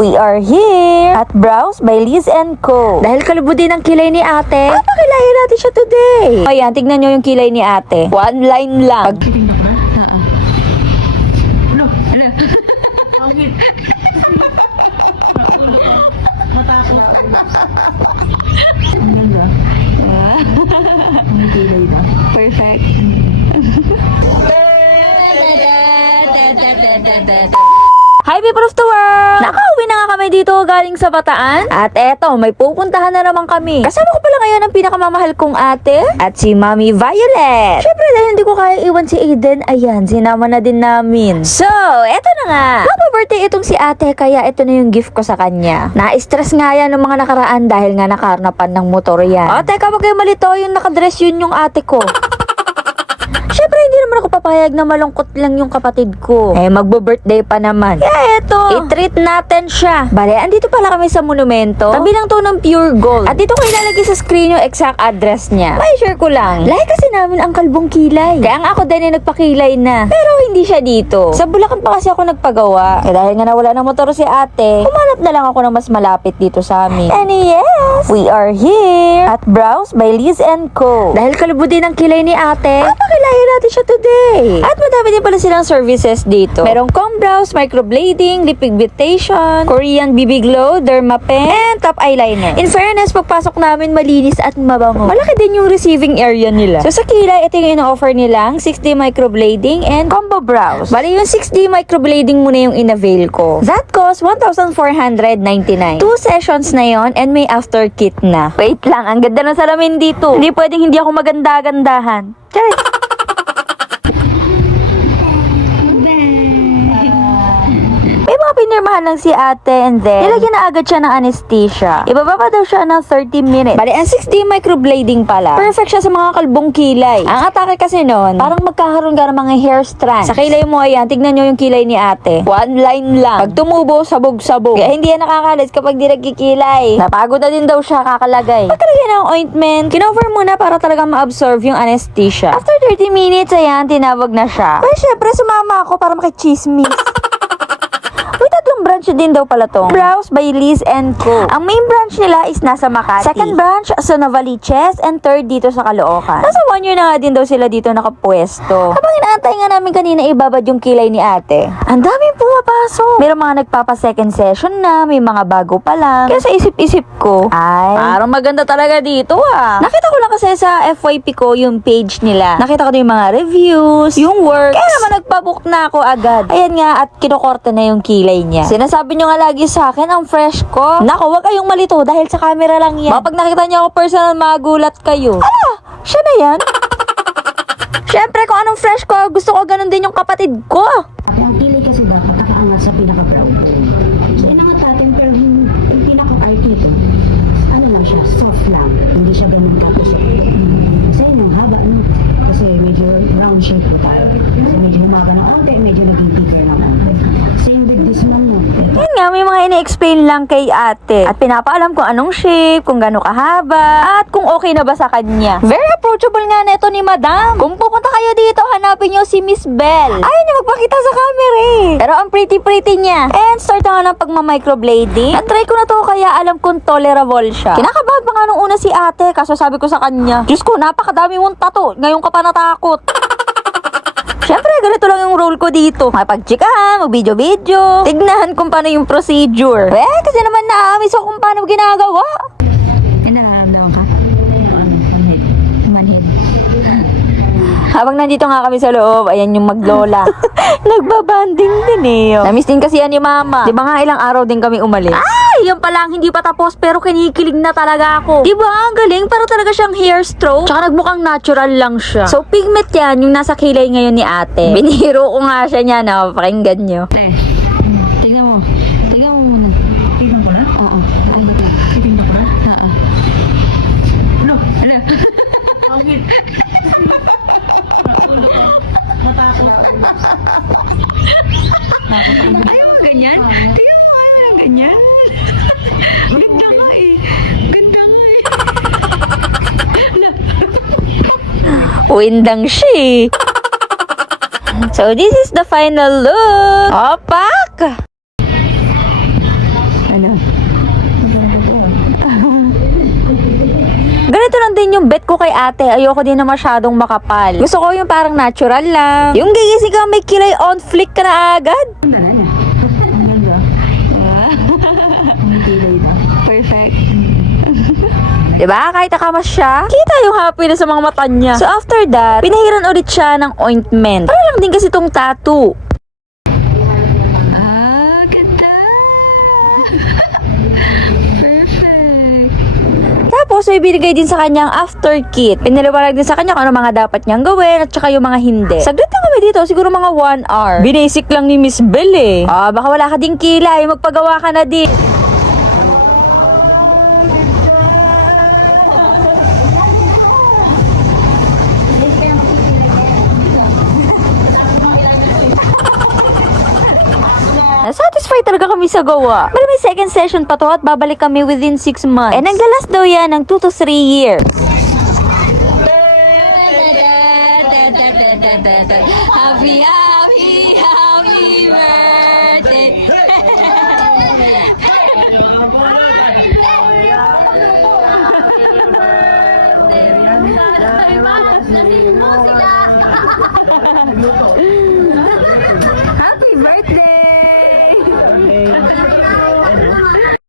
We are here at Brows by Liz & Co. Dahil kalubod din ang kilay ni ate, papakilayin natin siya today. Ayan, tignan nyo yung kilay ni ate. One line lang. Perfect. Hi people of the world! Nakauwi na nga kami dito galing sa Bataan. At eto, may pupuntahan na naman kami. Kasama ko pala ngayon ang pinakamamahal kong ate at si Mami Violet. Syempre dahil hindi ko kaya iwan si Aiden, ayan, sinama na din namin. So, eto na nga. Happy-birthday itong si ate, kaya ito na yung gift ko sa kanya. Na-stress nga yan ng mga nakaraan dahil nga nakarnapan ng motor yan. O, teka, wag kayo malito, yung nakadress yun yung ate ko. Syempre, hindi naman ako papayag na malungkot lang yung kapatid ko. Eh, magbo-birthday pa naman. Kaya eto, i-treat natin siya. Bale, andito pala kami sa monumento. Tabi lang to ng pure gold. At dito ko ilalagay sa screen yung exact address niya. May share ko lang. Lahi kasi namin ang kalbong kilay. Kaya nga ako din ay nagpakilay na. Pero hindi siya dito. Sa Bulacan pa kasi ako nagpagawa. Eh, dahil nga nawala ng motor si ate, humanap na lang ako ng mas malapit dito sa amin. And yes, we are here at Brows by Liz & Co. Dahil kalubod din ang kilay ni ate, papakilayin natin siya today. At madami din pala silang services dito. Merong comb brows, microblading, lip pigmentation, Korean BB glow, derma pen, and top eyeliner. In fairness, pagpasok namin malinis at mabango. Malaki din yung receiving area nila. So sa kilay, ito yung ino-offer nilang 6D microblading and combo brows. Bali yung 6D microblading muna yung in-avail ko. That cost 1,499. 2 sessions na yon and may after kit na. Wait lang, ang ganda ng salamin dito. Hindi pwedeng hindi ako maganda-gandahan. Charis! May mga pinirmahan lang si ate and then nilagyan na agad siya ng anesthesia. Ibaba pa daw siya ng 30 minutes. Bali, ang 6D microblading pala. Perfect siya sa mga kalbong kilay. Ang atake kasi nun, parang magkakaroon ka ng mga hair strands. Sa kilay mo, ayan, tignan nyo yung kilay ni ate. One line lang. Pag tumubo, sabog-sabog. Kaya hindi yan nakakalis kapag di nagkikilay. Napagod na din daw siya kakalagay. Pagkalagay ng ointment, kinover muna para talaga ma-absorb yung anesthesia. After 30 minutes, ayan, tinawag na siya. Well, syempre, sumama ako para makichismis. May tatlong branch din daw pala to. Brows by Liz & Co. Ang main branch nila is nasa Makati. Second branch sa Novaliches and third dito sa Caloocan. Nasa 1 year na nga din daw sila dito nakapwesto. Habang inaantay nga namin kanina ibabad yung kilay ni ate, ang daming pumapasok. Mayroong mga nagpapa-second session na, may mga bago pa lang. Kaya sa isip-isip ko, ay, parang maganda talaga dito ah. Nakita ko lang kasi sa FYP ko yung page nila. Nakita ko din yung mga reviews, yung works. Kaya naman nagpabook na ako agad. Ayan nga, at kinukorte na yung kilay niya. Sinasabi nyo nga lagi sa akin, ang fresh ko. Naku, wag kayong malito dahil sa camera lang yan. Pag nakita niyo ako personal, magulat kayo. Siya na yan? Syempre, kung anong fresh ko, gusto ko ganun din yung kapatid ko. Ang kilay kasi dapat nakaangat sa pinaka-proud. So, inangat natin, pero yung pinaka-art nito, ano lang siya, soft lang. Hindi siya ganun kapos. Kasi yung haba, no? Kasi medyo round shape po tayo. Kasi medyo humaba ng onte, medyo naging thicker ng onte. Same with this one, no? Yun nga, may mga ini-explain lang kay ate. At pinapaalam kung anong shape, kung gano'ng kahaba, at kung okay na ba sa kanya. Very approachable nga na ito ni madam. Kung pupunta kayo dito, hanapin nyo si Miss Bell. Ayaw niya magpakita sa camera eh. Pero ang pretty-pretty niya. And start na nga ng pagma-microblading. Nag-try ko na to kaya alam kong tolerable siya. Kinakabahan pa nga nung una si ate, kaso sabi ko sa kanya, Diyos ko, napakadami mong tattoo. Ngayon ka pa natakot. Siyempre, ganito lang yung role ko dito. Mapag-chikahan, mag-video-video. Tignan kung paano yung procedure. Kasi naman naamis ako kung paano ginagawa. May nararamdaman ka? Manhid. Habang nandito nga kami sa loob, ayan yung maglola. Nagbabanding din eh. Namiss din kasi yan ni mama. Di ba nga ilang araw din kami umalis? Ay, yun pa lang, hindi pa tapos pero kinikilig na talaga ako. Di ba? Ang galing, para talaga siyang hair stroke. Tsaka nagmukhang natural lang siya. So, pigment yan, yung nasa kilay ngayon ni ate. Binihiro ko nga siya niya na pakinggan nyo. Tignan mo. Tignan mo muna. Tignan ko na? Oo. Ay, tignan ko na? Oo. Ano? Ano? Pangit. Ayaw mo ganyan? Tignan mo, ayaw mo ganyan? Ganda nga eh. Ganda nga eh. Windang siya eh. So, this is the final look. Opak! Ano? Ganito lang din yung bet ko kay ate. Ayoko din na masyadong makapal. Gusto ko yung parang natural lang. Yung gigising ka may kilay on flick ka na agad. Ang ganda niya. Ang ganda. Ang kilay na. Perfect. Diba? Kahit nakamas siya, kita yung happiness sa mga mata niya. So after that, pinahiran ulit siya ng ointment. Para lang din kasi tong tattoo. Ah, ganda. Perfect. Tapos, may binigay din sa kanyang after kit. Pinaliwanag din sa kanya kung ano mga dapat niyang gawin at saka yung mga hindi. Saglit lang kami dito, siguro mga 1 hour. Binasic lang ni Miss Bell eh. Baka wala ka ding kilay, magpagawa ka na din. Satisfied talaga kami sa gawa. Pero may second session pa to at babalik kami within 6 months. And naglalas daw yan ng 2 to 3 years. Happy, happy, happy birthday. Happy birthday!